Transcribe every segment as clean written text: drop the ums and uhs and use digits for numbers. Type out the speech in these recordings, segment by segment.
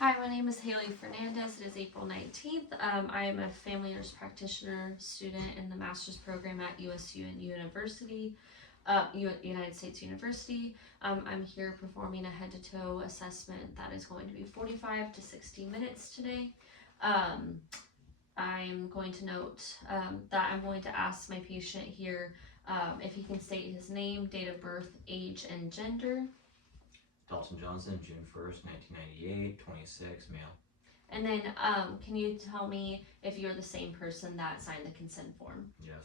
Hi, my name is Haley Fernandez. It is April 19th. I am a family nurse practitioner student in the master's program at USU and United States University. I'm here performing a head to toe assessment that is going to be 45 to 60 minutes today. I'm going to note that I'm going to ask my patient here if he can state his name, date of birth, age, and gender. Dalton Johnson, June 1st, 1998, 26, male. And then can you tell me if you're the same person that signed the consent form? Yes.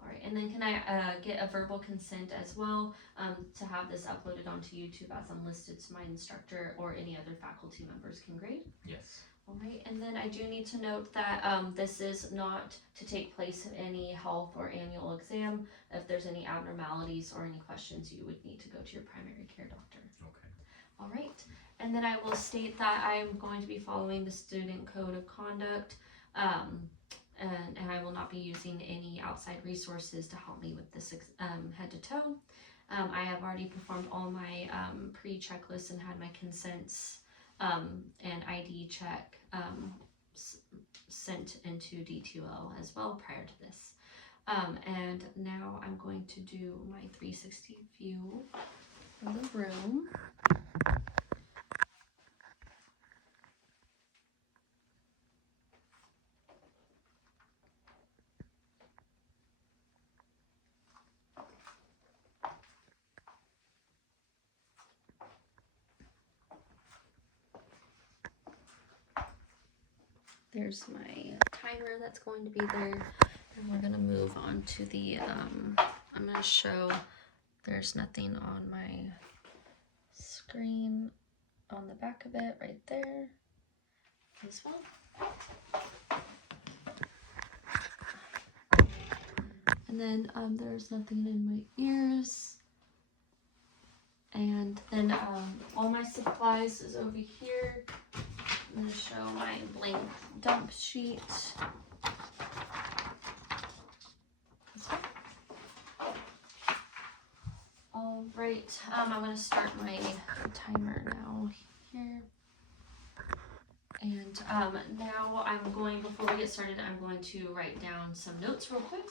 All right, and then can I get a verbal consent as well to have this uploaded onto YouTube as I'm listed so my instructor or any other faculty members can grade? Yes. All right, and then I do need to note that this is not to take place in any health or annual exam. If there's any abnormalities or any questions, you would need to go to your primary care doctor. Okay. All right, and then I will state that I'm going to be following the student code of conduct, and I will not be using any outside resources to help me with this head to toe. I have already performed all my pre-checklists and had my consents and ID check sent into D2L as well prior to this. And now I'm going to do my 360 view of the room. There's my timer that's going to be there, and we're gonna move on to the, I'm gonna show, there's nothing on my screen on the back of it right there as well. And then there's nothing in my ears. And then all my supplies is over here. I'm going to show my blank dump sheet. All right, I'm going to start my timer now here. And now I'm going, before we get started, I'm going to write down some notes real quick.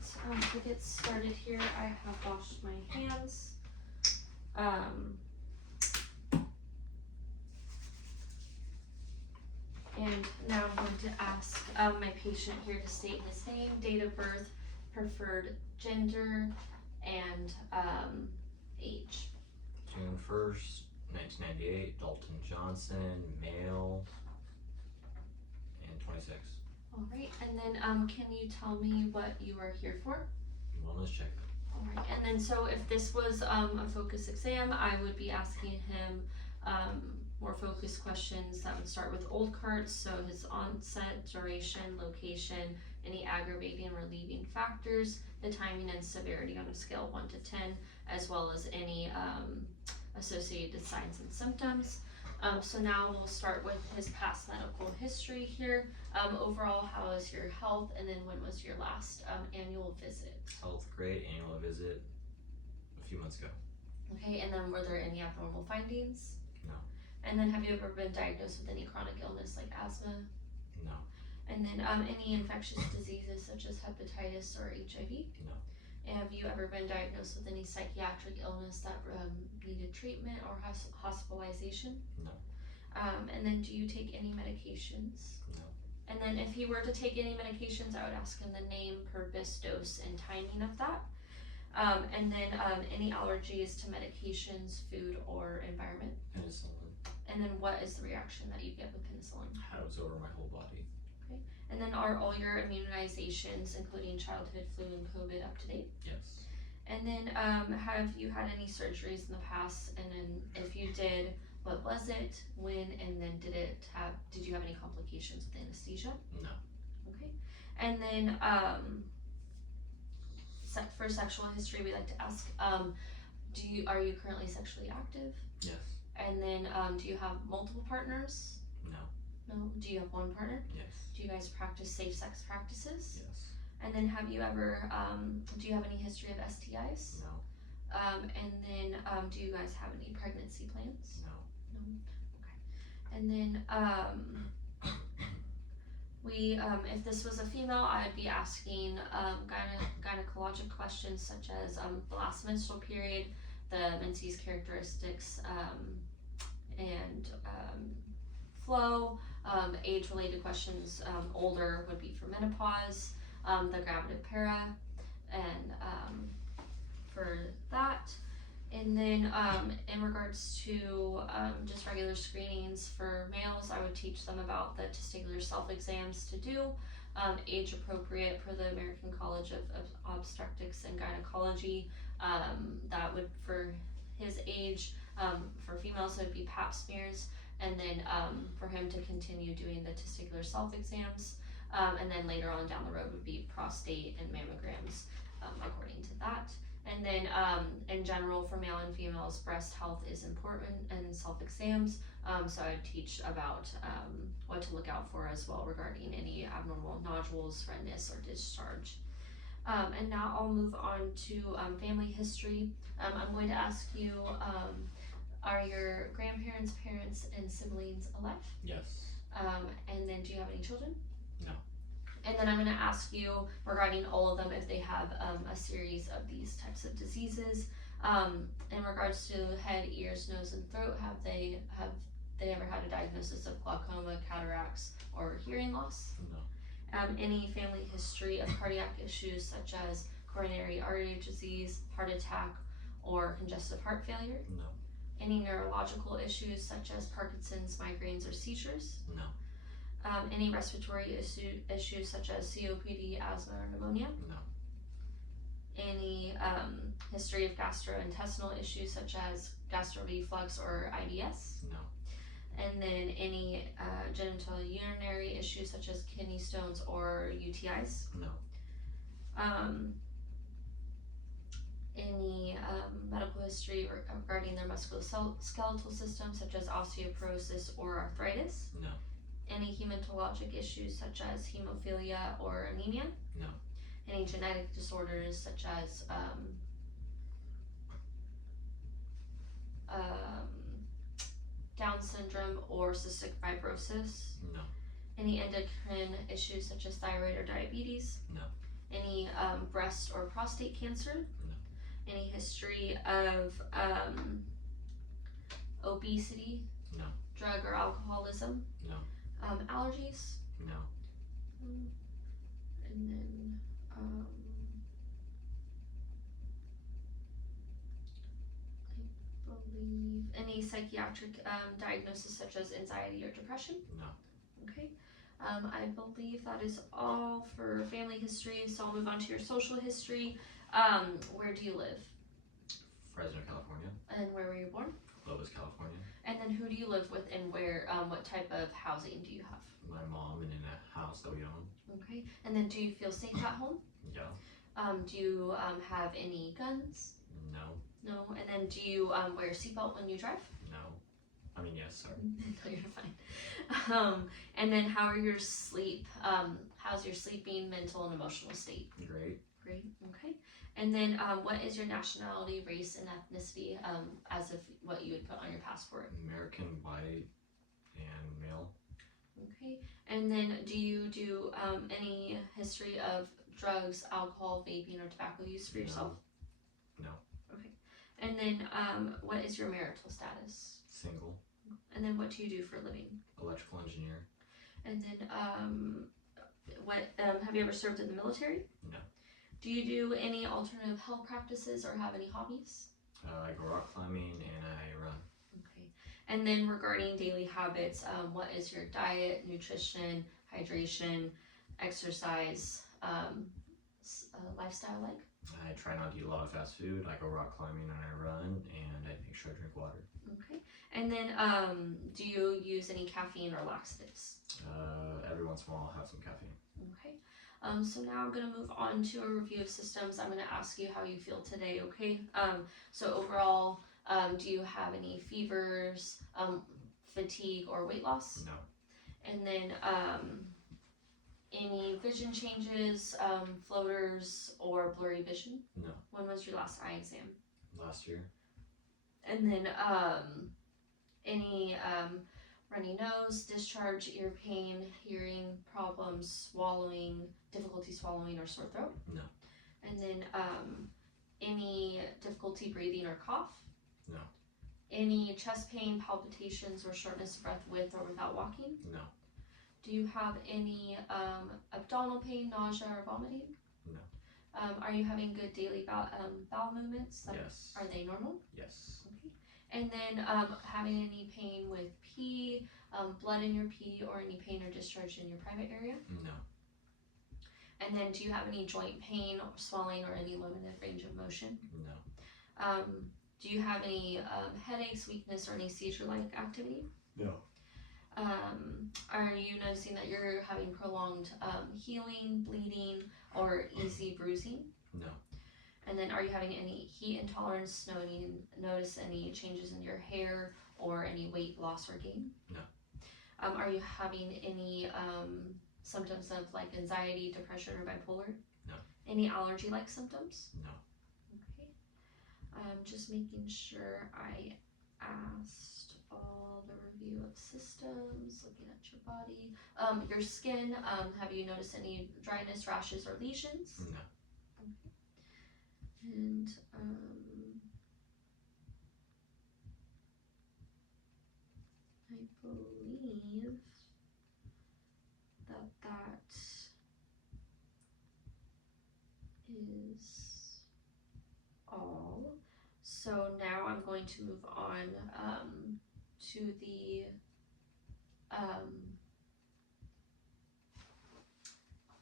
To get started here, I have washed my hands. And now I'm going to ask my patient here to state his name, date of birth, preferred gender, and age. June 1st, 1998, Dalton Johnson, male, and 26. All right, and then can you tell me what you are here for? Wellness check. All right, and then so if this was a focus exam, I would be asking him more focused questions that would start with old carts, so his onset, duration, location, any aggravating or relieving factors, the timing and severity on a scale of 1 to 10, as well as any associated signs and symptoms. So now we'll start with his past medical history here. Overall, how is your health, and then when was your last annual visit? Health great, annual visit a few months ago. Okay, and then were there any abnormal findings? No. And then have you ever been diagnosed with any chronic illness like asthma? No. And then any infectious diseases such as hepatitis or HIV? No. And have you ever been diagnosed with any psychiatric illness that needed treatment or hospitalization? No. And then do you take any medications? No. And then if he were to take any medications, I would ask him the name, purpose, dose, and timing of that. And then any allergies to medications, food, or environment. Penicillin. And then what is the reaction that you get with penicillin? Hives over my whole body. And then are all your immunizations, including childhood flu and COVID, up to date? Yes. And then have you had any surgeries in the past? And then if you did, what was it, when, and then did you have any complications with anesthesia? No. Okay. And then for sexual history, we like to ask, are you currently sexually active? Yes. And then do you have multiple partners? No. No. Do you have one partner? Yes. Do you guys practice safe sex practices? Yes. And then have you ever, do you have any history of STIs? No. And then do you guys have any pregnancy plans? No. No. Okay. And then if this was a female, I'd be asking gynecologic questions such as the last menstrual period, the menses characteristics, and flow. Age-related questions, older would be for menopause, the gravidae, and for that. And then in regards to just regular screenings for males, I would teach them about the testicular self-exams to do, age appropriate for the American College of Obstetrics and Gynecology. That would, for his age, for females, it would be pap smears. And then for him to continue doing the testicular self-exams, and then later on down the road would be prostate and mammograms, according to that. And then in general, for male and females, breast health is important and self-exams, so I would teach about what to look out for as well regarding any abnormal nodules, redness, or discharge. And now I'll move on to family history. I'm going to ask you, are your grandparents, parents, and siblings alive? Yes. And then do you have any children? No. And then I'm going to ask you regarding all of them if they have a series of these types of diseases. In regards to head, ears, nose, and throat, have they ever had a diagnosis of glaucoma, cataracts, or hearing loss? No. Any family history of cardiac issues such as coronary artery disease, heart attack, or congestive heart failure? No. Any neurological issues such as Parkinson's, migraines, or seizures? No. Any respiratory issues such as COPD, asthma, or pneumonia? No. Any history of gastrointestinal issues such as gastroreflux or IBS? No. And then any genitourinary issues such as kidney stones or UTIs? No. Any medical history regarding their musculoskeletal system such as osteoporosis or arthritis? No. Any hematologic issues such as hemophilia or anemia? No. Any genetic disorders such as Down syndrome or cystic fibrosis? No. Any endocrine issues such as thyroid or diabetes? No. Any breast or prostate cancer? No. Any history of obesity? No. Drug or alcoholism? No. Allergies? No. And then I believe any psychiatric diagnosis such as anxiety or depression? No. Okay. I believe that is all for family history, so I'll move on to your social history. Where do you live? Fresno, California. And where were you born? Clovis, California. And then who do you live with and where, what type of housing do you have? My mom and in a house that we own. Okay. And then do you feel safe at home? Yeah. Do you have any guns? No. No. And then do you wear a seatbelt when you drive? No. I mean, yes, sorry. No, you're fine. And then how are your sleep? How's your sleeping, mental, and emotional state? Great. Great. Okay. And then what is your nationality, race, and ethnicity as of what you would put on your passport? American, white, and male. Okay. And then do you do any history of drugs, alcohol, vaping, or tobacco use for yourself? No. Okay. And then what is your marital status? Single. And then what do you do for a living? Electrical engineer. And then what have you ever served in the military? No. Do you do any alternative health practices or have any hobbies? I go rock climbing and I run. Okay. And then regarding daily habits, what is your diet, nutrition, hydration, exercise, lifestyle like? I try not to eat a lot of fast food. I go rock climbing and I run, and I make sure I drink water. Okay. And then do you use any caffeine or laxatives? Every once in a while I'll have some caffeine. Okay. So now I'm going to move on to a review of systems. I'm going to ask you how you feel today, okay? So overall, do you have any fevers, fatigue, or weight loss? No. And then any vision changes, floaters, or blurry vision? No. When was your last eye exam? Last year. And then any runny nose, discharge, ear pain, hearing problems, swallowing, difficulty swallowing, or sore throat? No. And then any difficulty breathing or cough? No. Any chest pain, palpitations, or shortness of breath with or without walking? No. Do you have any abdominal pain, nausea, or vomiting? No. Are you having good daily bowel movements? Yes. Are they normal? Yes. Okay. And then having any pain with pee, blood in your pee, or any pain or discharge in your private area? No. And then do you have any joint pain, or swelling, or any limited range of motion? No. Do you have any headaches, weakness, or any seizure-like activity? No. Are you noticing that you're having prolonged healing, bleeding, or easy bruising? No. And then are you having any heat intolerance, notice any changes in your hair, or any weight loss or gain? No. Are you having any symptoms of like anxiety, depression, or bipolar? No. Any allergy-like symptoms? No. Okay. Just making sure I asked all the review of systems, looking at your body. Your skin, have you noticed any dryness, rashes, or lesions? No. And I believe that is all. So now I'm going to move on to the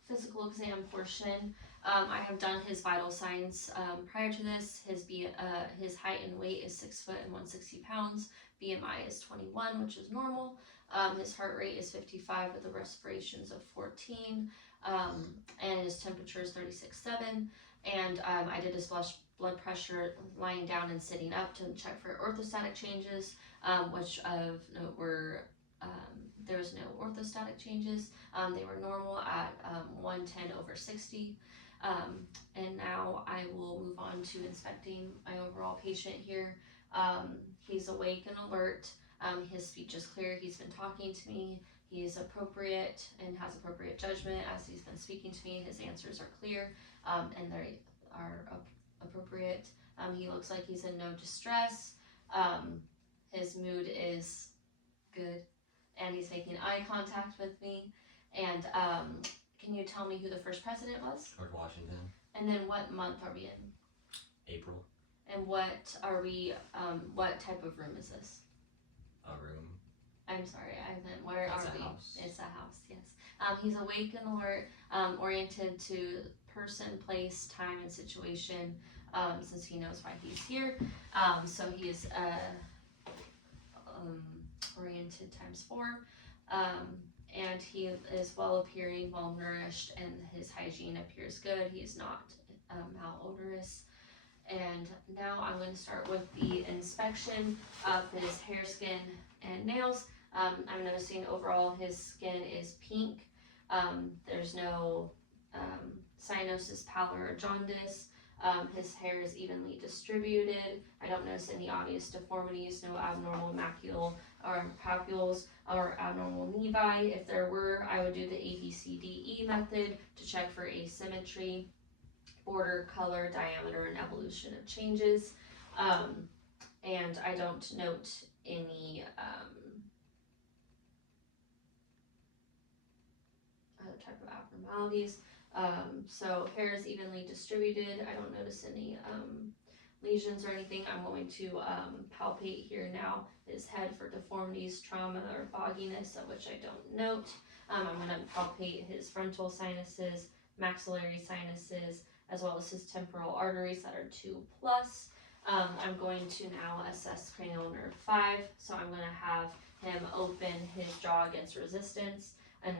physical exam portion. I have done his vital signs prior to this. His height and weight is 6 foot and 160 pounds. BMI is 21, which is normal. His heart rate is 55 with the respirations of 14, and his temperature is 36.7. And I did his blood pressure lying down and sitting up to check for orthostatic changes, which of note were there was no orthostatic changes. They were normal at 110/60. And now I will move on to inspecting my overall patient here. He's awake and alert. His speech is clear. He's been talking to me. He is appropriate and has appropriate judgment as he's been speaking to me. His answers are clear, and they are appropriate. He looks like he's in no distress. His mood is good, and he's making eye contact with me. And can you tell me who the first president was? George Washington. And then what month are we in? April. And what are we, what type of room is this? A room. I'm sorry, I meant, where It's are a we? house. It's a house, yes. He's awake and alert, oriented to person, place, time, and situation, since he knows why he's here. So he is oriented times 4. And he is well appearing, well nourished, and his hygiene appears good. He is not malodorous. And now I'm going to start with the inspection of his hair, skin, and nails. I'm noticing overall his skin is pink. There's no cyanosis, pallor, or jaundice. His hair is evenly distributed. I don't notice any obvious deformities, no abnormal macule or papules or abnormal nevi. If there were, I would do the ABCDE method to check for asymmetry, border, color, diameter, and evolution of changes. And I don't note any other type of abnormalities. So hair is evenly distributed. I don't notice any lesions or anything. I'm going to palpate here now his head for deformities, trauma, or fogginess, of which I don't note. I'm going to palpate his frontal sinuses, maxillary sinuses, as well as his temporal arteries that are 2+. I'm going to now assess cranial nerve 5. So I'm going to have him open his jaw against resistance, and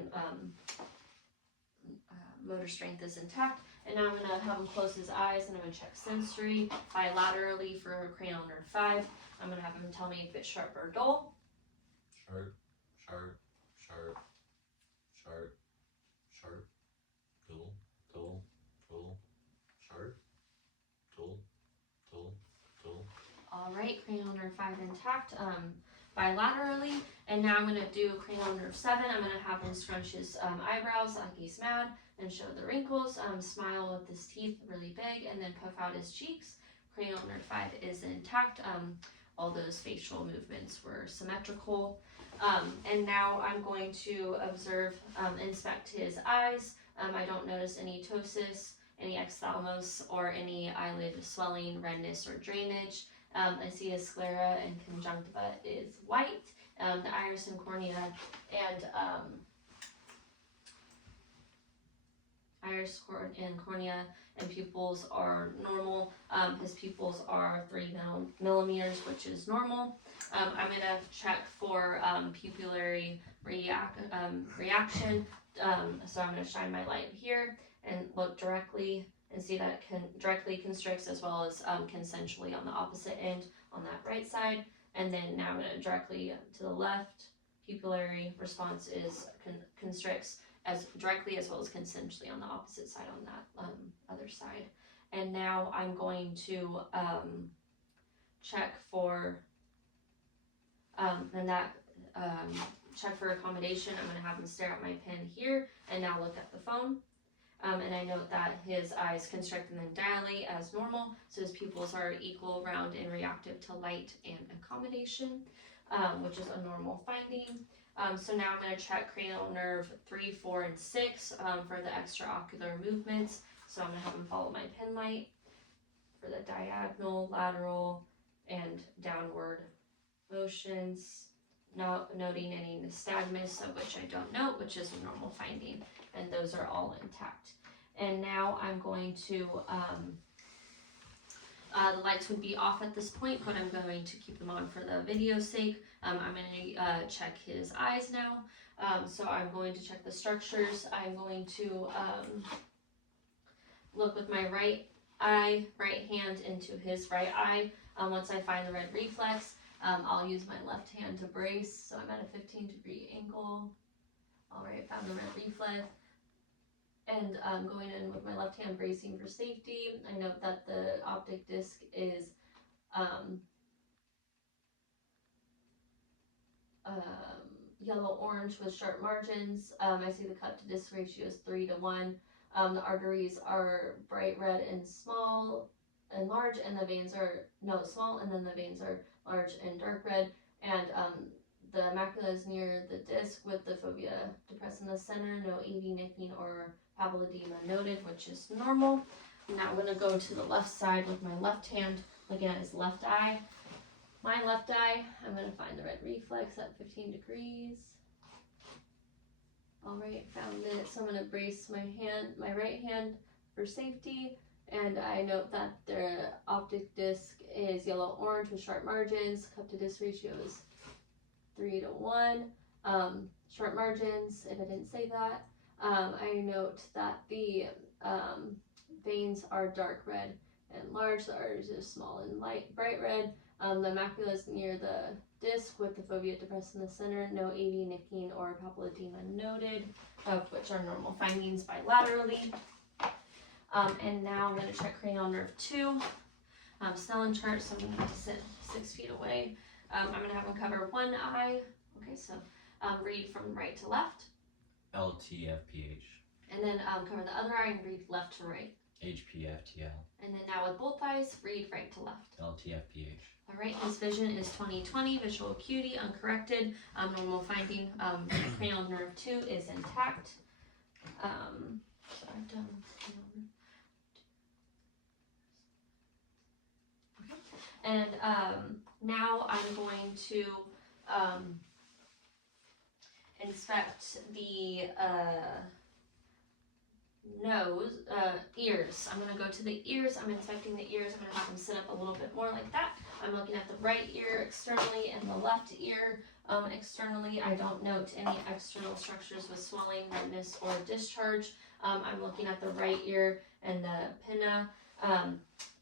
motor strength is intact. And now I'm going to have him close his eyes, and I'm going to check sensory bilaterally for cranial nerve 5. I'm going to have him tell me if it's sharp or dull. Sharp, sharp, sharp, sharp, sharp, dull, dull, dull, sharp, dull, dull, dull. All right, cranial nerve 5 intact bilaterally. And now I'm going to do cranial nerve 7. I'm going to have him scrunch his eyebrows like he's mad and show the wrinkles, smile with his teeth really big, and then puff out his cheeks. Cranial nerve 5 is intact. All those facial movements were symmetrical. And now I'm going to observe, inspect his eyes. I don't notice any ptosis, any exthymos, or any eyelid swelling, redness, or drainage. I see his sclera and conjunctiva is white. The iris and cornea and cornea and pupils are normal. His pupils are 3 millimeters, which is normal. I'm going to check for pupillary reaction. So I'm going to shine my light here and look directly and see that it directly constricts, as well as consensually on the opposite end on that right side. And then now I'm going to directly to the left. Pupillary response is constricts as directly as well as consensually on the opposite side on that other side. And now I'm going to check for check for accommodation. I'm going to have him stare at my pen here and now look at the phone. And I note that his eyes constrict and then dilate as normal, so his pupils are equal, round, and reactive to light and accommodation, which is a normal finding. So now I'm going to check cranial nerve 3, 4, and 6 for the extraocular movements. So I'm going to have him follow my pen light for the diagonal, lateral, and downward motions, noting any nystagmus, of which I don't note, which is a normal finding, and those are all intact. And now I'm going to, the lights would be off at this point, but I'm going to keep them on for the video's sake. I'm going to check his eyes now. So I'm going to check the structures. I'm going to look with my right hand into his right eye. Once I find the red reflex, I'll use my left hand to brace. So I'm at a 15-degree angle. All right, found the red reflex. And going in with my left hand bracing for safety. I note that the optic disc is yellow-orange with sharp margins. I see the cut to disc ratio is 3:1. The arteries are bright red and small and large, and the veins are small, and then the veins are large and dark red. And the macula is near the disc with the fovea depressed in the center. No AV nicking or papilledema noted, which is normal. Now I'm going to go to the left side with my left hand, looking at his left eye. My left eye, I'm going to find the red reflex at 15 degrees. Alright, found it. So I'm going to brace my right hand for safety. And I note that the optic disc is yellow-orange with sharp margins. Cup to disc ratio is 3:1. Sharp margins, if I didn't say that. I note that the veins are dark red and large. The arteries are small and bright red. The macula is near the disc with the fovea depressed in the center. No AV nicking or papilledema noted, of which are normal findings bilaterally. And now I'm going to check cranial nerve 2. Snellen chart, so I'm going to have to sit 6 feet away. I'm going to have him cover one eye. Okay, so read from right to left. LTFPH. And then cover the other eye and read left to right. HPFTL. And then now with both eyes, read right to left. LTFPH. Alright, his vision is 20/20, visual acuity uncorrected, normal finding, cranial nerve 2 is intact. So I've done okay. And now I'm going to inspect the ears. I'm going to go to the ears. I'm inspecting the ears. I'm going to have them sit up a little bit more like that. I'm looking at the right ear externally and the left ear externally. I don't note any external structures with swelling, redness, or discharge. I'm looking at the right ear and the pinna.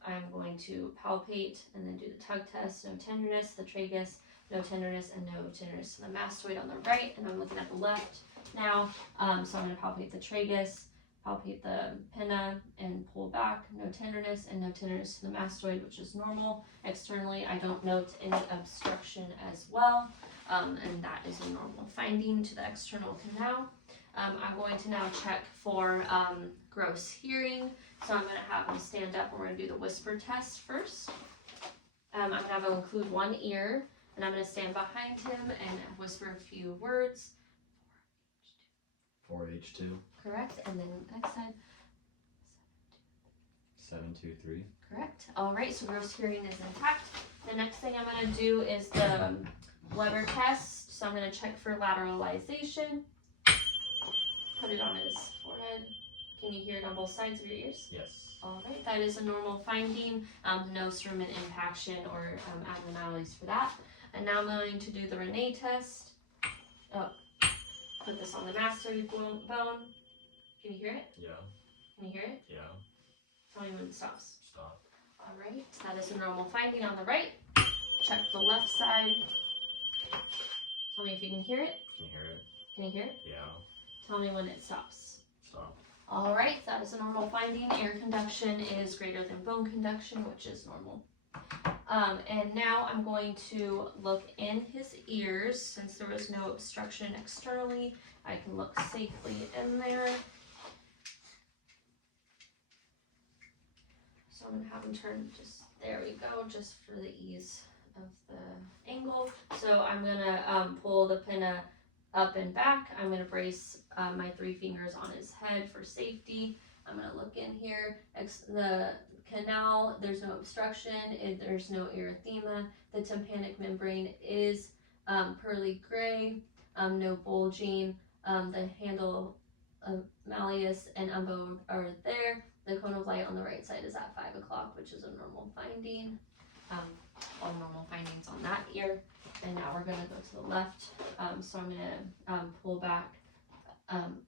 I'm going to palpate and then do the tug test. No tenderness. The tragus, no tenderness, and no tenderness to the mastoid on the right. And I'm looking at the left now. So I'm going to palpate the tragus, palpate the pinna, and pull back. No tenderness, and no tenderness to the mastoid, which is normal. Externally, I don't note any obstruction as well, and that is a normal finding to the external canal. I'm going to now check for gross hearing. So I'm going to have him stand up and we're going to do the whisper test first. I'm going to have him include one ear, and I'm going to stand behind him and whisper a few words. 4H2. Correct. And then next side. 723. Correct. All right, so gross hearing is intact. The next thing I'm going to do is the Weber test. So I'm going to check for lateralization. Put it on his forehead. Can you hear it on both sides of your ears? Yes. All right, that is a normal finding. No cerumen impaction or abnormalities for that. And now I'm going to do the Rene test. Oh, put this on the mastoid bone. Can you hear it? Yeah. Can you hear it? Yeah. Tell me when it stops. Stop. All right, that is a normal finding on the right. Check the left side. Tell me if you can hear it. Can you hear it? Can you hear it? Yeah. Tell me when it stops. Stop. All right, that is a normal finding. Air conduction is greater than bone conduction, which is normal. And now I'm going to look in his ears. Since there was no obstruction externally, I can look safely in there. So I'm going to have him turn there we go, just for the ease of the angle. So I'm going to pull the pinna up and back. I'm going to brace my 3 fingers on his head for safety. I'm going to look in here. The canal, there's no obstruction, there's no erythema. The tympanic membrane is pearly gray, no bulging. The handle of malleus and umbo are there. The cone of light on the right side is at 5 o'clock, which is a normal finding. All normal findings on that ear. And now we're going to go to the left. So I'm going to pull back,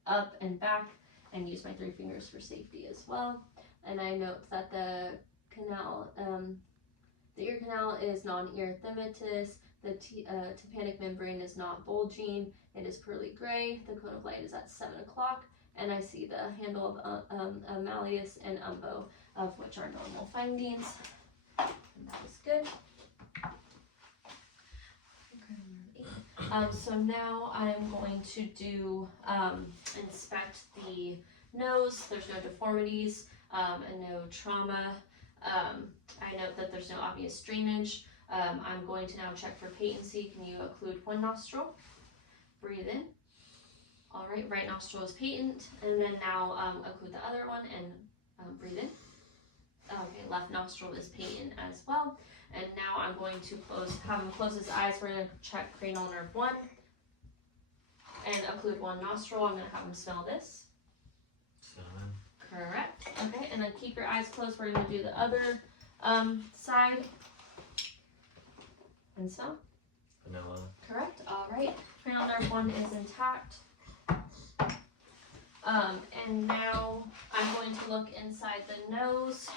up and back, and use my 3 fingers for safety as well. And I note that the canal, the ear canal is non-erythematous. The tympanic membrane is not bulging. It is pearly gray. The cone of light is at 7 o'clock. And I see the handle of malleus and umbo, of which are normal findings. And that is good. So now I'm going to do inspect the nose. There's no deformities and no trauma. I note that there's no obvious drainage. I'm going to now check for patency. Can you occlude one nostril? Breathe in. All right nostril is patent, and then now occlude the other one and breathe in. Okay, left nostril is patent as well. And now I'm going to have him close his eyes. We're going to check cranial nerve 1 and occlude one nostril. I'm going to have him smell this. Cinnamon. Correct. Okay, and then keep your eyes closed. We're going to do the other side. And smell. Vanilla. Correct. All right. Cranial nerve 1 is intact. And now I'm going to look inside the nose.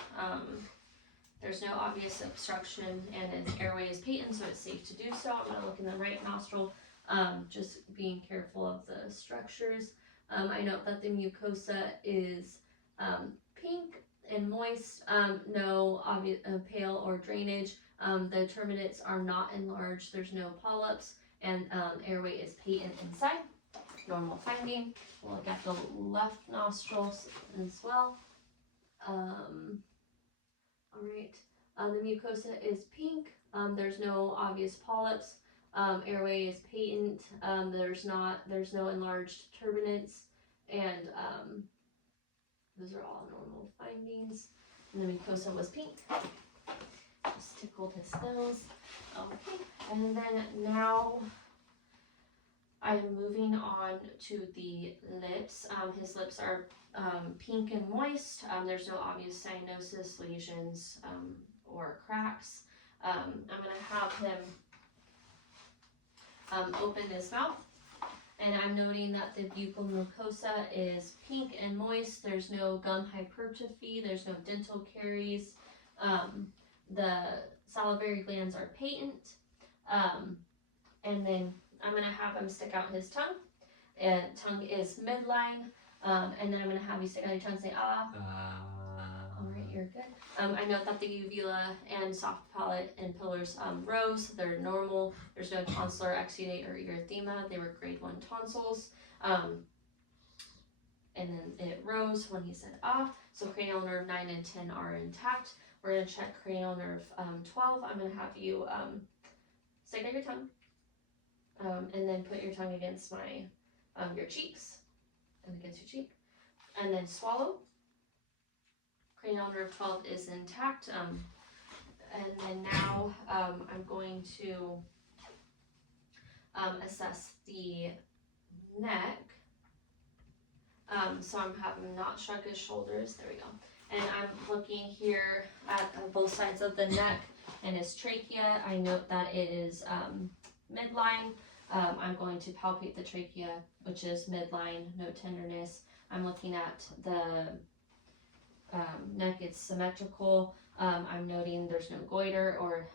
There's no obvious obstruction and his airway is patent, so it's safe to do so. I'm going to look in the right nostril, just being careful of the structures. I note that the mucosa is pink and moist, no obvious pale or drainage. The terminates are not enlarged, there's no polyps, and airway is patent inside. Normal finding. We'll look at the left nostrils as well. Alright, the mucosa is pink, there's no obvious polyps, airway is patent, there's no enlarged turbinates, and those are all normal findings. And the mucosa was pink. Just tickled his nose. Okay, and then now I'm moving on to the lips. His lips are pink and moist. There's no obvious cyanosis, lesions, or cracks. I'm going to have him open his mouth. And I'm noting that the buccal mucosa is pink and moist. There's no gum hypertrophy. There's no dental caries. The salivary glands are patent. And then I'm going to have him stick out his tongue. And tongue is midline. And then I'm going to have you stick out your tongue and say, ah. All right, you're good. I note that the uvula and soft palate and pillars rose. They're normal. There's no tonsillar exudate or erythema. They were grade 1 tonsils. And then it rose when he said ah. So cranial nerve 9 and 10 are intact. We're going to check cranial nerve 12. I'm going to have you stick out your tongue. And then put your tongue against your cheeks and against your cheek. And then swallow. Cranial nerve 12 is intact. And then now I'm going to assess the neck. So I'm having him not shrug his shoulders. There we go. And I'm looking here at both sides of the neck and his trachea. I note that it is midline. I'm going to palpate the trachea, which is midline, no tenderness. I'm looking at the neck, it's symmetrical. I'm noting there's no goiter or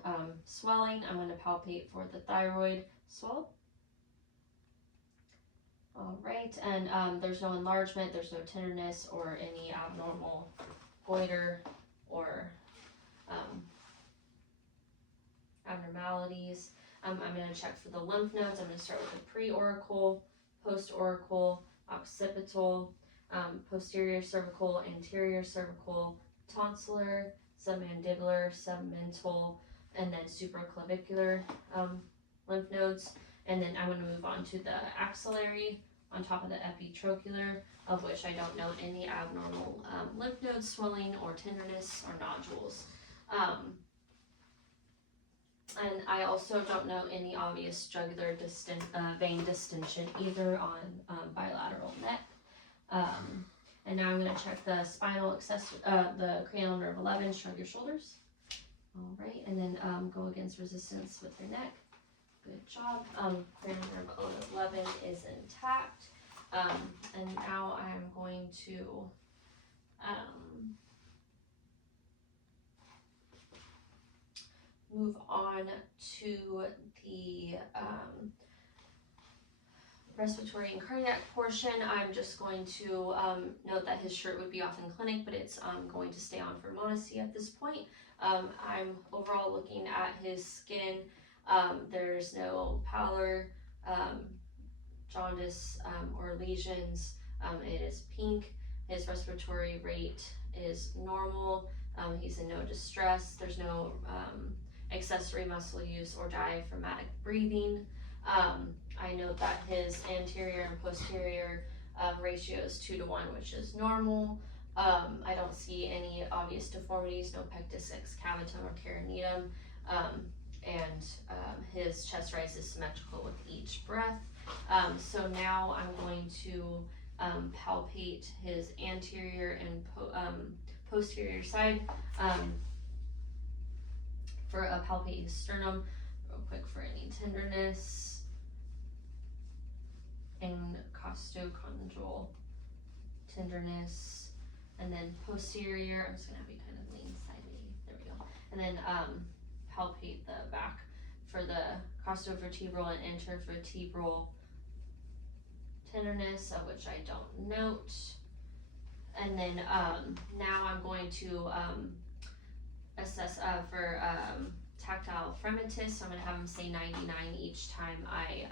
swelling. I'm going to palpate for the thyroid swell. All right, and there's no enlargement, there's no tenderness or any abnormal goiter or abnormalities. I'm going to check for the lymph nodes. I'm going to start with the pre-auricle, post-auricle, occipital, posterior cervical, anterior cervical, tonsillar, submandibular, submental, and then supraclavicular lymph nodes. And then I'm going to move on to the axillary on top of the epitrochlear, of which I don't note any abnormal lymph nodes, swelling, or tenderness, or nodules. And I also don't know any obvious jugular vein distension either on bilateral neck. And now I'm going to check the spinal the cranial nerve 11, shrug your shoulders. All right, and then go against resistance with your neck. Good job. Cranial nerve 11 is intact. And now I'm going to move on to the respiratory and cardiac portion. I'm just going to note that his shirt would be off in clinic, but it's going to stay on for Monacy at this point. I'm overall looking at his skin. There's no pallor, jaundice or lesions, it is pink. His respiratory rate is normal. He's in no distress. There's no accessory muscle use or diaphragmatic breathing. I note that his anterior and posterior ratio is 2 to 1, which is normal. I don't see any obvious deformities, no pectus excavatum or carinatum, and his chest rise is symmetrical with each breath. So now I'm going to palpate his anterior and posterior side for a palpate his sternum real quick for any tenderness and costochondral tenderness, and then posterior, I'm just gonna have you kind of lean slightly, there we go, and then palpate the back for the costovertebral and intervertebral tenderness, of which I don't note. And then now I'm going to assess for tactile fremitus. So I'm going to have him say 99 each time I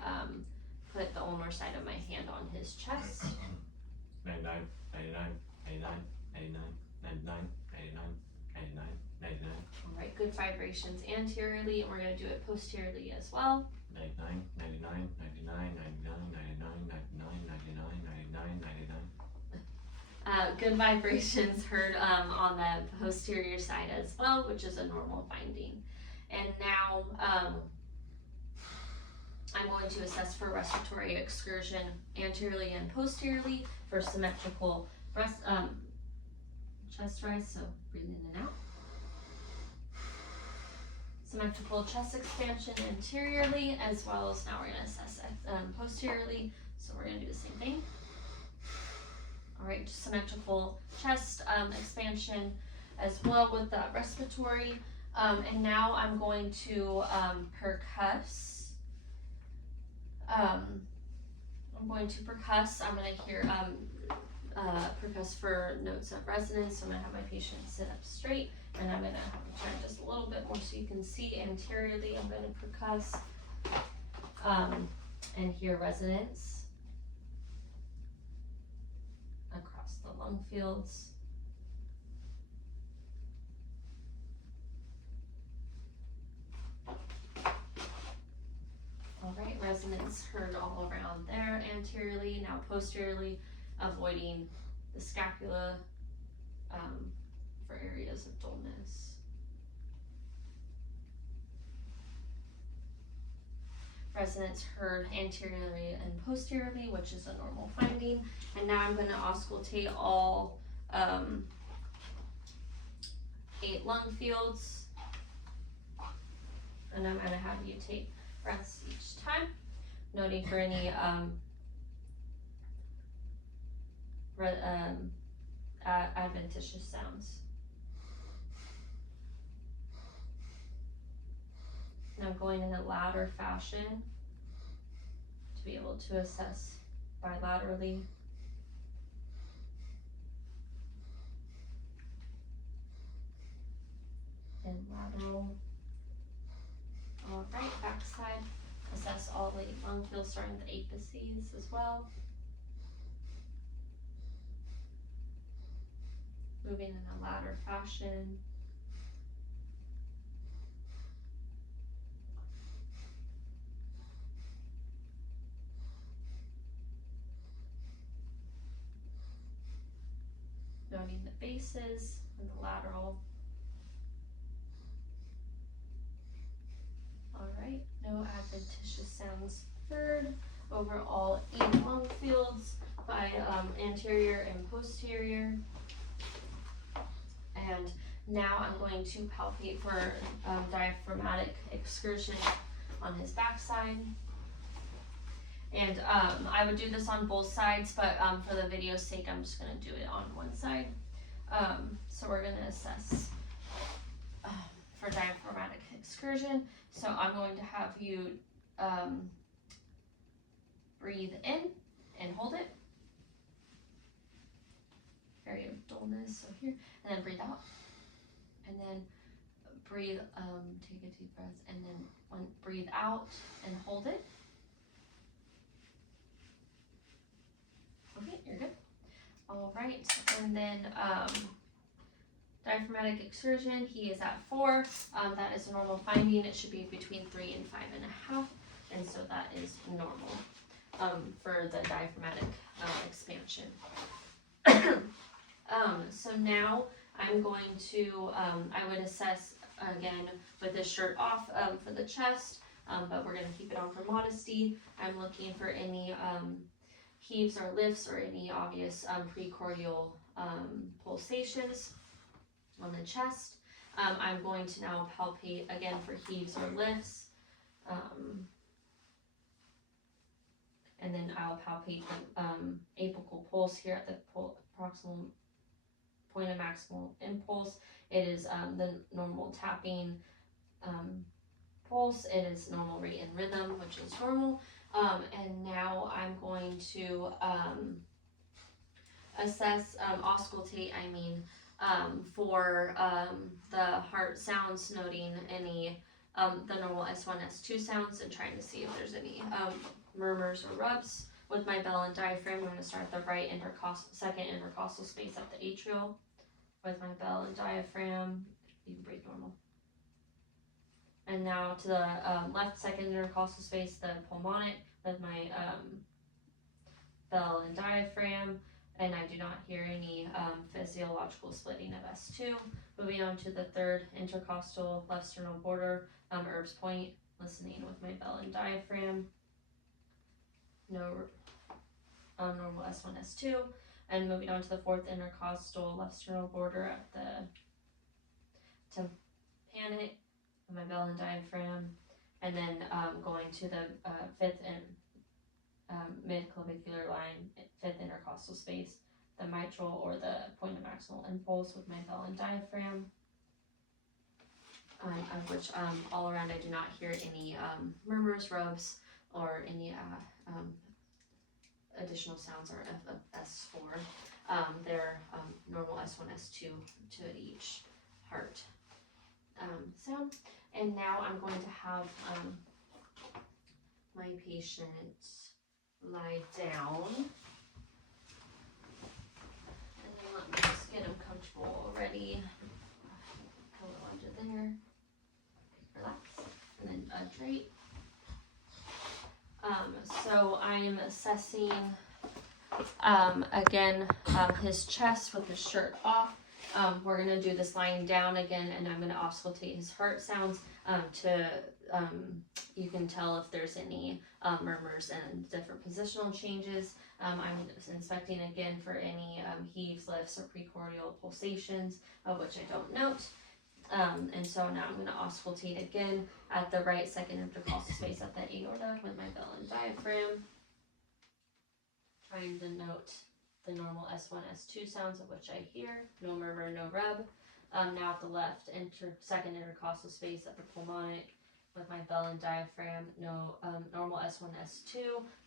put the ulnar side of my hand on his chest. 99, 99, 99, 99, 99, 99, 99, 99. All right, good vibrations anteriorly, and we're going to do it posteriorly as well. 99, 99, 99, 99, 99, 99, 99, 99, 99. Good vibrations heard on the posterior side as well, which is a normal finding. And now I'm going to assess for respiratory excursion anteriorly and posteriorly for symmetrical breast, chest rise, so breathe in and out. Symmetrical chest expansion anteriorly, as well as now we're going to assess posteriorly, so we're going to do the same thing. All right, symmetrical chest expansion as well with the respiratory. And now I'm going to percuss. I'm going to percuss. I'm going to hear percuss for notes of resonance. So I'm going to have my patient sit up straight, and I'm going to have him turn just a little bit more so you can see anteriorly. I'm going to percuss and hear resonance across the lung fields. All right, resonance heard all around there anteriorly. Now posteriorly, avoiding the scapula for areas of dullness. Resonance heard anteriorly and posteriorly, which is a normal finding. And now I'm going to auscultate all 8 lung fields. And I'm going to have you take breaths each time, noting for any adventitious sounds. Now going in a ladder fashion to be able to assess bilaterally. And lateral. All right, backside. Assess all 8 lung fields starting with the apices as well. Moving in a ladder fashion. Noting the bases and the lateral. All right, no adventitious sounds heard over all 8 lung fields by anterior and posterior. And now I'm going to palpate for diaphragmatic excursion on his backside. And I would do this on both sides, but for the video's sake, I'm just going to do it on one side. So we're going to assess for diaphragmatic excursion. So I'm going to have you breathe in and hold it. Area of dullness, so here, and then breathe out. And then breathe, take a deep breath, and then breathe out and hold it. You're good. All right, and then diaphragmatic exertion, he is at 4. That is a normal finding. It should be between 3 and 5.5, and so that is normal for the diaphragmatic expansion. So now I'm going to, I would assess again with this shirt off for the chest, but we're going to keep it on for modesty. I'm looking for any heaves or lifts or any obvious precordial pulsations on the chest. I'm going to now palpate again for heaves or lifts. And then I'll palpate the apical pulse here at the proximal point of maximal impulse. It is the normal tapping pulse. It is normal rate and rhythm, which is normal. And now I'm going to assess, auscultate, for the heart sounds, noting any the normal S1, S2 sounds, and trying to see if there's any murmurs or rubs. With my bell and diaphragm, I'm going to start at the right second intercostal space at the atrial. With my bell and diaphragm, you can breathe normal. And now to the left second intercostal space, the pulmonic, with my bell and diaphragm, and I do not hear any physiological splitting of S2. Moving on to the third intercostal left sternal border, Erb's point, listening with my bell and diaphragm. No normal S1, S2. And moving on to the fourth intercostal left sternal border at the tympanic, with my bell and diaphragm. And then going to the fifth and mid-clavicular line, fifth intercostal space, the mitral or the point of maximal impulse with my bell and diaphragm. Of which all around I do not hear any murmurs, rubs, or any additional sounds or S4. They're normal S1, S2 to each heart sound. And now I'm going to have my patient lie down. And then let me just get him comfortable already. A little under there. Relax. And then drape. So I am assessing again his chest with his shirt off. We're going to do this lying down again, and I'm going to auscultate his heart sounds to you can tell if there's any murmurs and different positional changes. I'm inspecting again for any heaves, lifts, or precordial pulsations, which I don't note. And so now I'm going to auscultate again at the right second intercostal space at the aorta with my bell and diaphragm, trying to note the normal S1, S2 sounds of which I hear, no murmur, no rub. Now at the left second intercostal space at the pulmonic with my bell and diaphragm, no normal S1, S2,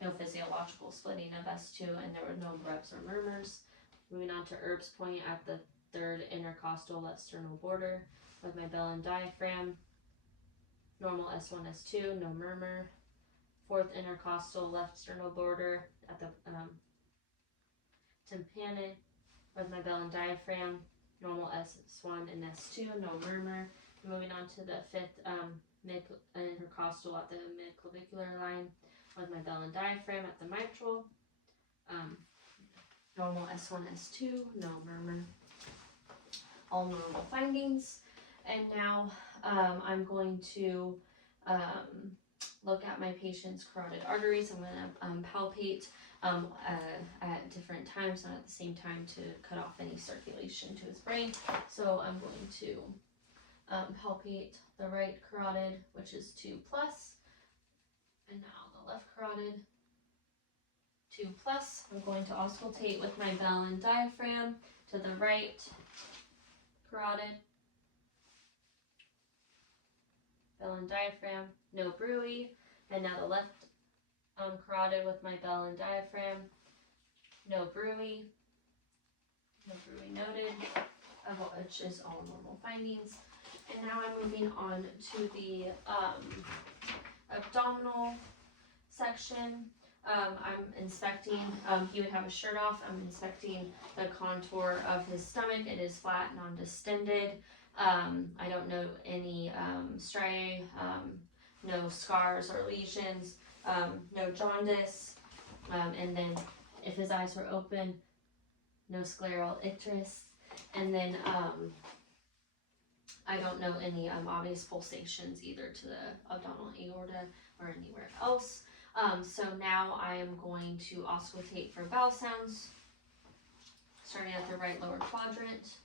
no physiological splitting of S2, and there were no rubs or murmurs. Moving on to Erb's point at the third intercostal left sternal border with my bell and diaphragm, normal S1, S2, no murmur. Fourth intercostal left sternal border at the tympanic with my bell and diaphragm, normal S1 and S2, no murmur. Moving on to the fifth intercostal at the mid-clavicular line with my bell and diaphragm at the mitral, normal S1, S2, no murmur. All normal findings. And now I'm going to look at my patient's carotid arteries. I'm going to palpate at different times, not at the same time, to cut off any circulation to his brain. So I'm going to palpate the right carotid, which is 2+, and now the left carotid, 2+. I'm going to auscultate with my bell and diaphragm to the right carotid, bell and diaphragm, no bruit. And now the left carotid with my bell and diaphragm, no bruit. No bruit noted, which is all normal findings. And now I'm moving on to the abdominal section. I'm inspecting, he would have his shirt off. I'm inspecting the contour of his stomach. It is flat, non-distended. I don't know any striae, no scars or lesions, no jaundice. And then if his eyes were open, no scleral icterus. And then I don't know any obvious pulsations either to the abdominal aorta or anywhere else. So now I am going to auscultate for vowel sounds, starting at the right lower quadrant.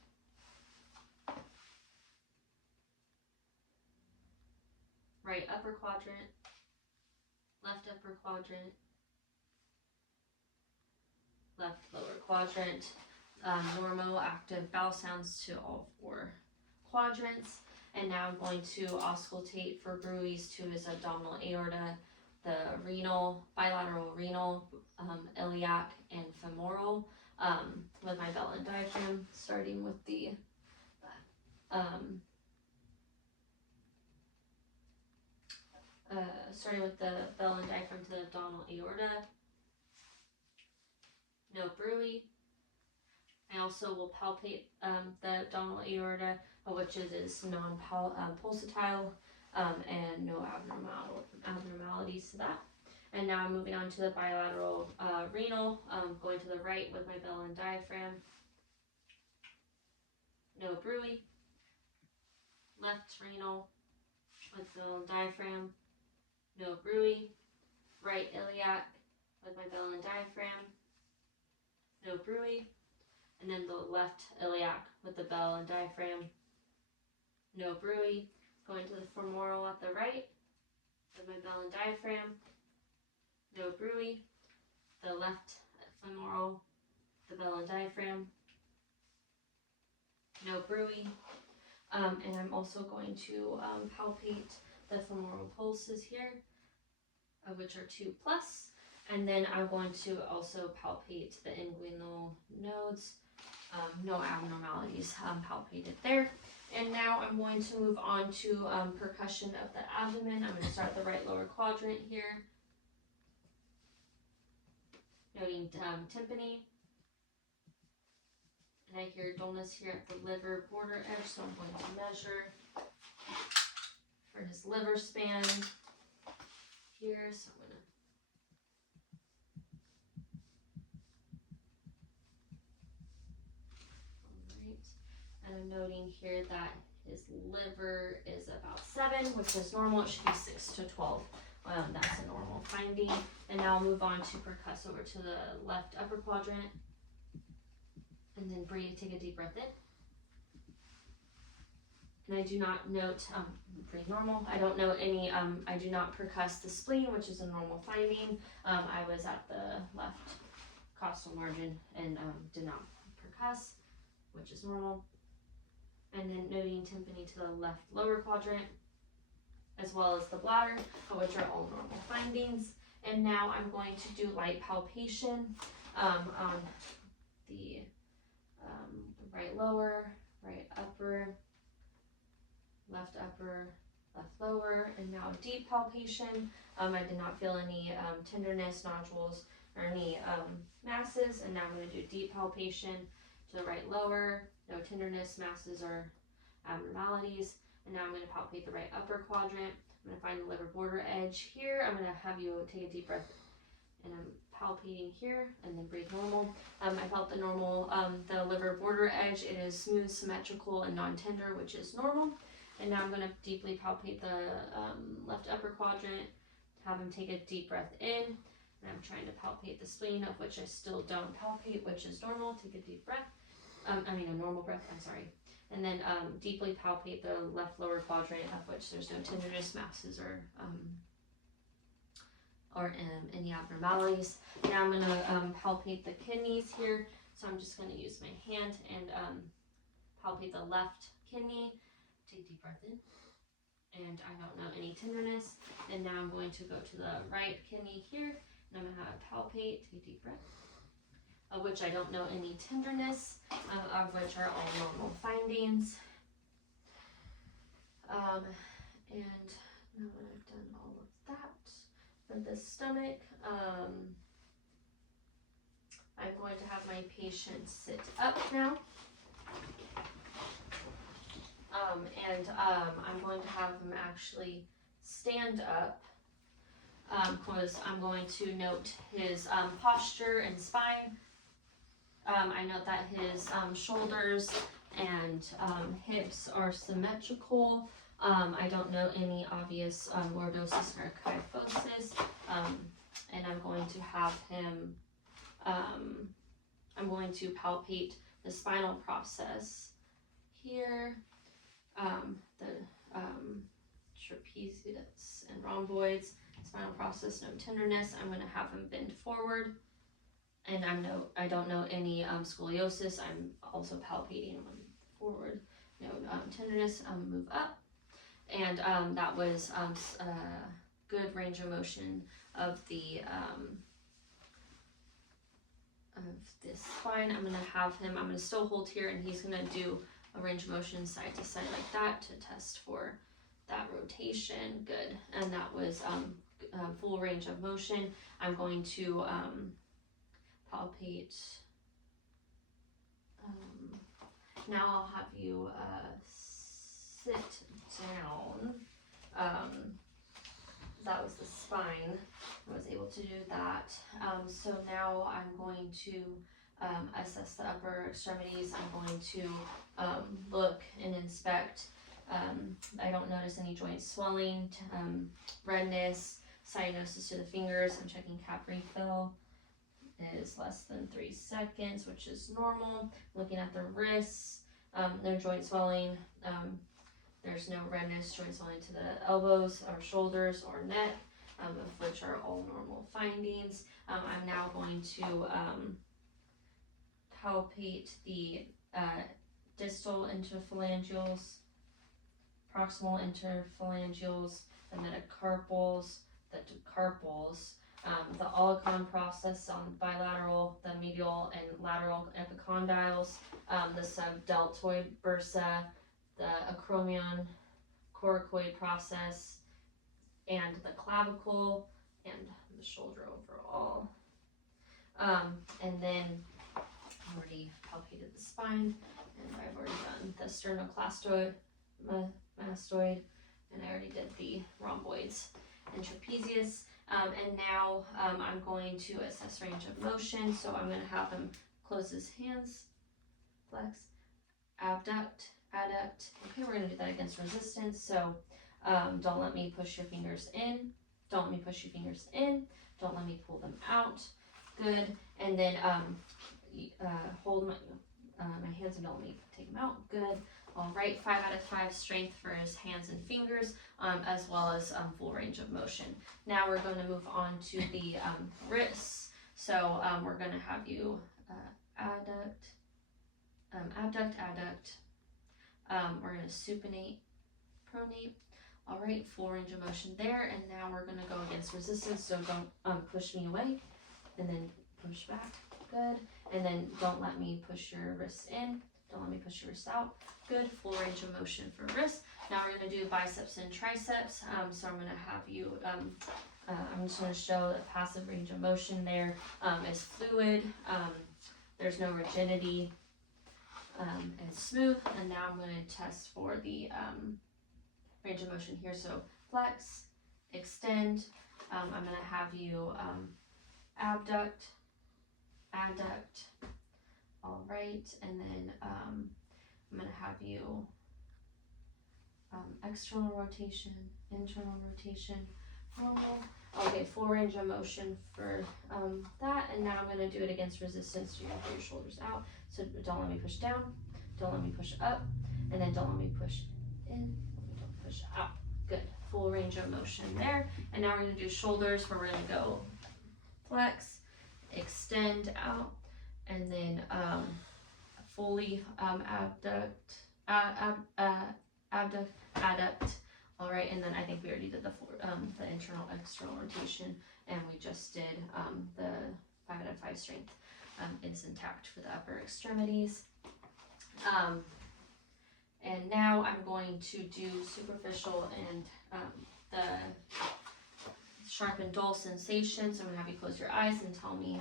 Right upper quadrant, left upper quadrant, left lower quadrant, normal active vowel sounds to all 4 quadrants. And now I'm going to auscultate for bruits to his abdominal aorta, the renal, bilateral renal, iliac, and femoral, with my bell and diaphragm, starting with the bell and diaphragm to the abdominal aorta. No bruit. I also will palpate the abdominal aorta, which is non-pulsatile, and no abnormalities to that. And now I'm moving on to the bilateral renal, going to the right with my bell and diaphragm. No bruit. Left renal with bell and diaphragm. No bruit. Right iliac with my bell and diaphragm. No bruit. And then the left iliac with the bell and diaphragm. No bruit. Going to the femoral at the right with my bell and diaphragm. No bruit. The left femoral, the bell and diaphragm. No bruit. And I'm also going to palpate the femoral pulses here, which are 2+. And then I'm going to also palpate the inguinal nodes. No abnormalities palpated there. And now I'm going to move on to percussion of the abdomen. I'm going to start at the right lower quadrant here. Noting tympani. And I hear dullness here at the liver border edge, so I'm going to measure for his liver span here. So I'm going to and I'm noting here that his liver is about 7, which is normal. It should be 6 to 12. That's a normal finding. And now I'll move on to percuss over to the left upper quadrant. And then breathe, take a deep breath in. And I do not note, breathe normal. I don't note any, I do not percuss the spleen, which is a normal finding. I was at the left costal margin and did not percuss, which is normal. And then noting tympani to the left lower quadrant, as well as the bladder, which are all normal findings. And now I'm going to do light palpation on the right lower, right upper, left upper, left lower, and now deep palpation. I did not feel any tenderness, nodules, or any masses. And now I'm going to do deep palpation to the right lower. No tenderness, masses, or abnormalities. And now I'm going to palpate the right upper quadrant. I'm going to find the liver border edge here. I'm going to have you take a deep breath, and I'm palpating here, and then breathe normal. I felt the normal, the liver border edge. It is smooth, symmetrical, and non-tender, which is normal. And now I'm going to deeply palpate the left upper quadrant. Have him take a deep breath in. And I'm trying to palpate the spleen, of which I still don't palpate, which is normal. Take a deep breath. A normal breath, I'm sorry. And then deeply palpate the left lower quadrant, of which there's no tenderness, masses, or any abnormalities. Now I'm going to palpate the kidneys here. So I'm just going to use my hand and palpate the left kidney. Take a deep breath in. And I don't know any tenderness. And now I'm going to go to the right kidney here. And I'm going to palpate, take a deep breath. Of which I don't know any tenderness, of which are all normal findings. And now that I've done all of that, for the stomach, I'm going to have my patient sit up now. I'm going to have him actually stand up, because I'm going to note his posture and spine. I note that his shoulders and hips are symmetrical. I don't note any obvious lordosis or kyphosis. And I'm going to have him, I'm going to palpate the spinal process here, the trapezius and rhomboids, spinal process, no tenderness. I'm going to have him bend forward, and I don't know any scoliosis. I'm also palpating him forward, no tenderness. Move up, and that was good range of motion of the of this spine. I'm going to still hold here, and he's going to do a range of motion side to side like that to test for that rotation. Good. And that was full range of motion. I'm going to palpate. Now I'll have you sit down. That was the spine. I was able to do that. So now I'm going to assess the upper extremities. I'm going to look and inspect. I don't notice any joint swelling, redness, cyanosis to the fingers. I'm checking cap refill. It is less than 3 seconds, which is normal. Looking at the wrists, no joint swelling. There's no redness, joint swelling to the elbows or shoulders or neck, of which are all normal findings. I'm now going to palpate the distal interphalangeals, proximal interphalangeals, the metacarpals, the carpals, the olecon process on bilateral, the medial and lateral epicondyles, the subdeltoid bursa, the acromion coracoid process, and the clavicle, and the shoulder overall. And then I've already palpated the spine, and I've already done the sternocleidomastoid, mastoid, and I already did the rhomboids and trapezius. And now I'm going to assess range of motion. So I'm going to have him close his hands, flex, abduct, adduct. Okay, we're going to do that against resistance. So don't let me push your fingers in. Don't let me push your fingers in. Don't let me pull them out. Good. And then hold my hands and don't let me take them out. Good. All right, 5 out of 5 strength for his hands and fingers, as well as full range of motion. Now we're going to move on to the wrists. So we're going to have you abduct, adduct. We're going to supinate, pronate. All right, full range of motion there. And now we're going to go against resistance. So don't push me away, and then push back. Good. And then don't let me push your wrists in. Don't let me push your wrists out. Good. Full range of motion for wrists. Now we're going to do biceps and triceps. So I'm going to have you, I'm just going to show that passive range of motion there is fluid. There's no rigidity. It's smooth. And now I'm going to test for the range of motion here. So flex, extend. I'm going to have you abduct, adduct. All right, and then I'm going to have you external rotation, internal rotation, normal. Okay, full range of motion for that. And now I'm going to do it against resistance. So you have your shoulders out. So don't let me push down. Don't let me push up. And then don't let me push in. Don't push out. Good. Full range of motion there. And now we're going to do shoulders, where we're going to go flex, extend out, and then fully abduct, adduct. All right, and then I think we already did the internal external rotation, and we just did the 5 out of 5 strength is intact for the upper extremities. And now I'm going to do superficial and the sharp and dull sensation. So I'm gonna have you close your eyes and tell me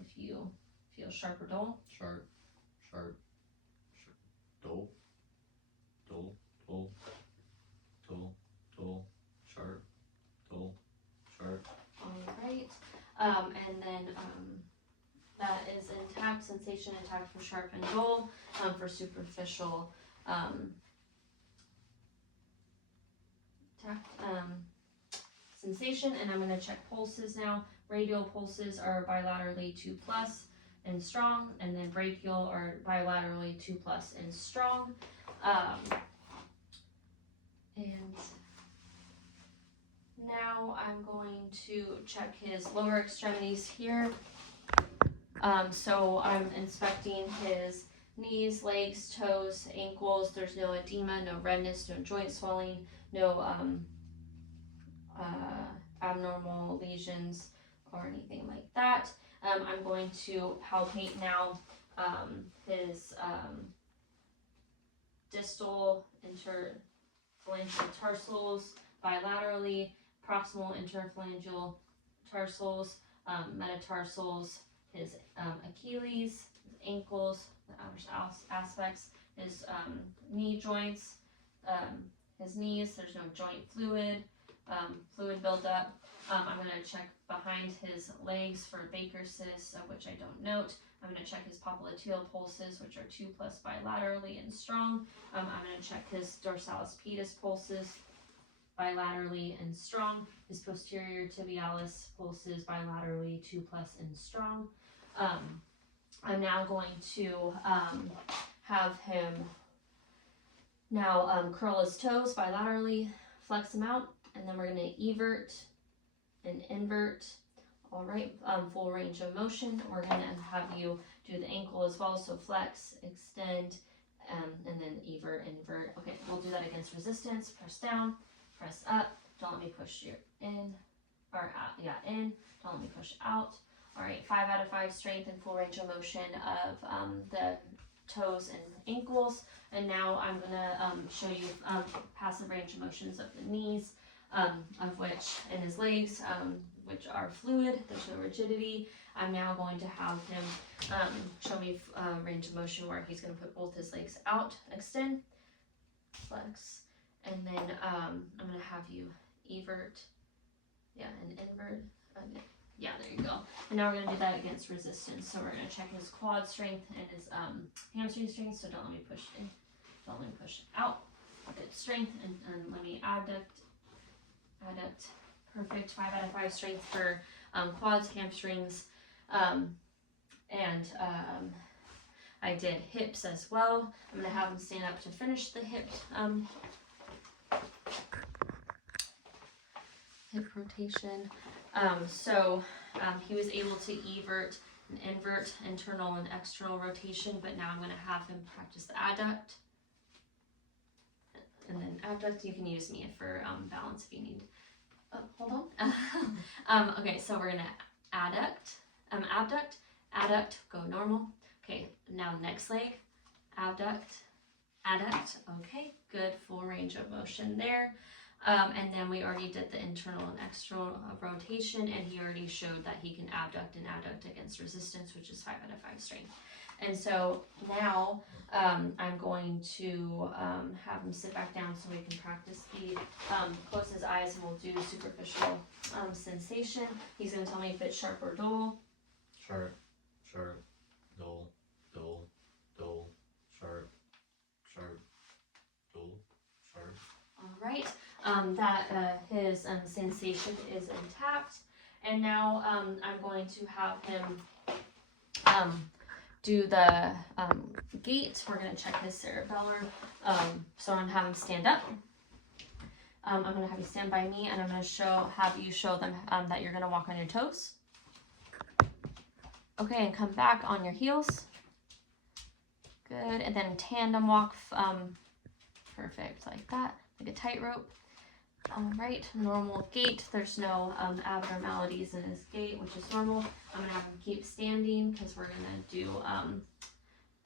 if you feel sharp or dull. Sharp, sharp, sharp, dull, dull, dull, dull, dull, sharp, dull, sharp. Alright, and then that is intact, sensation intact for sharp and dull, for superficial sensation. And I'm going to check pulses now. Radial pulses are bilaterally 2+ and strong, and then brachial are bilaterally 2+ and strong. And now I'm going to check his lower extremities here. So I'm inspecting his knees, legs, toes, ankles. There's no edema, no redness, no joint swelling, no abnormal lesions or anything like that. I'm going to palpate now his distal interphalangeal tarsals bilaterally, proximal interphalangeal tarsals, metatarsals, his Achilles, his ankles, the outer aspects, his knee joints, his knees. There's no joint fluid buildup. I'm going to check behind his legs for Baker cysts, which I don't note. I'm going to check his popliteal pulses, which are 2+ bilaterally and strong. I'm going to check his dorsalis pedis pulses bilaterally and strong. His posterior tibialis pulses bilaterally 2+ and strong. I'm now going to have him now curl his toes bilaterally, flex them out, and then we're going to evert and invert. All right, full range of motion. We're going to have you do the ankle as well, so flex, extend, and then evert, invert. Okay, we'll do that against resistance. Press down, press up. Don't let me push you in, or out. Yeah, in. Don't let me push out. All right, 5 out of 5 strength and full range of motion of the toes and ankles. And now I'm gonna show you passive range of motions of the knees, of which, and his legs, which are fluid. There's no rigidity. I'm now going to have him show me range of motion where he's going to put both his legs out, extend, flex, and then I'm going to have you evert, and invert. Yeah, there you go. And now we're going to do that against resistance. So we're going to check his quad strength and his hamstring strength. So don't let me push in, don't let me push out. Good strength, and let me adduct. Perfect. 5 out of 5 strength for quads, hamstrings, and I did hips as well. I'm going to have him stand up to finish the hip rotation. So he was able to evert and invert internal and external rotation, but now I'm going to have him practice the adduct. And then abduct, you can use me for balance if you need. Oh, hold on. Okay, so we're going to abduct, adduct, go normal. Okay, now next leg, abduct, adduct. Okay, good, full range of motion there. And then we already did the internal and external rotation, and he already showed that he can abduct and adduct against resistance, which is 5 out of 5 strength. And so now I'm going to have him sit back down so we can practice the, close his eyes and we'll do superficial sensation. He's going to tell me if it's sharp or dull. Sharp, sharp, dull, dull, dull, sharp, sharp, dull, sharp. All right, his sensation is intact. And now I'm going to have him do the gait. We're going to check his cerebellar. So I'm going to have him stand up. I'm going to have you stand by me, and I'm going to have you show them that you're going to walk on your toes. Okay, and come back on your heels. Good, and then tandem walk, perfect, like that, like a tightrope. All right, normal gait. There's no abnormalities in his gait, which is normal. I'm gonna have him keep standing because we're gonna do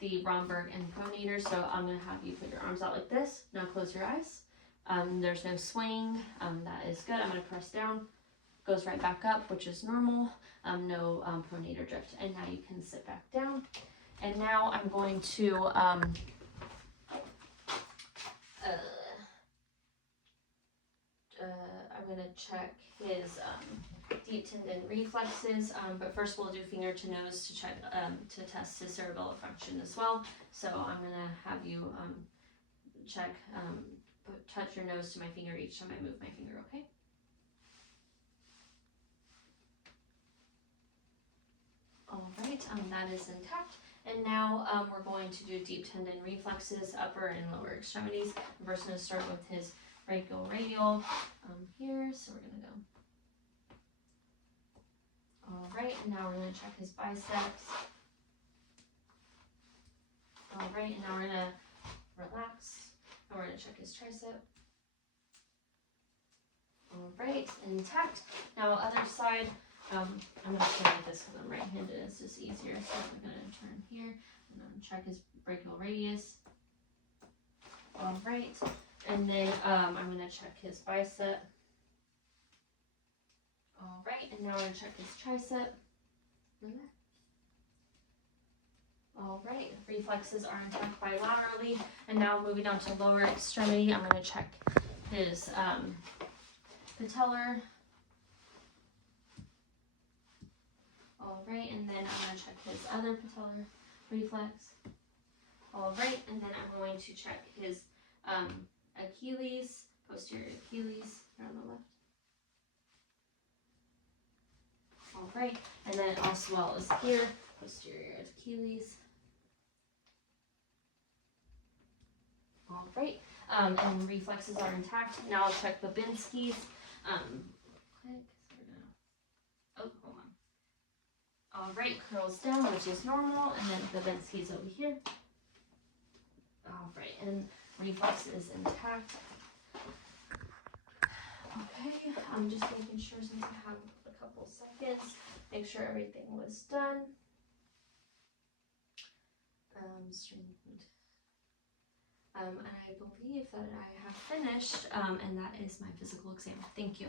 the Romberg and pronator. So I'm gonna have you put your arms out like this. Now close your eyes. There's no swaying. That is good. I'm gonna press down, goes right back up, which is normal. No pronator drift. And now you can sit back down. And now I'm going to I'm going to check his deep tendon reflexes, but first we'll do finger to nose to check to test his cerebellar function as well. So I'm going to have you check, touch your nose to my finger each time I move my finger, okay? All right, that is intact. And now we're going to do deep tendon reflexes, upper and lower extremities. I'm first going to start with his brachial radial here, so we're going to go. All right, and now we're going to check his biceps. All right, and now we're going to relax, and we're going to check his tricep. All right, intact. Now other side, I'm going to turn like this because I'm right-handed, it's just easier. So I'm going to turn here, and then check his brachial radius. All right, and then I'm going to check his bicep. All right, and now we're going to check his tricep. All right, reflexes are intact bilaterally. And now moving on to lower extremity, I'm going to check his patellar. All right, and then I'm going to check his other patellar reflex. All right, and then I'm going to check his Achilles, posterior Achilles, here on the left. All right, and then as well as here, posterior Achilles. All right, and reflexes are intact. Now I'll check Babinski's. Oh, hold on. All right, curls down, which is normal, and then Babinski's over here. All right, and reflex is intact. Okay, I'm just making sure since I have a couple seconds, make sure everything was done. And I believe that I have finished, and that is my physical exam. Thank you.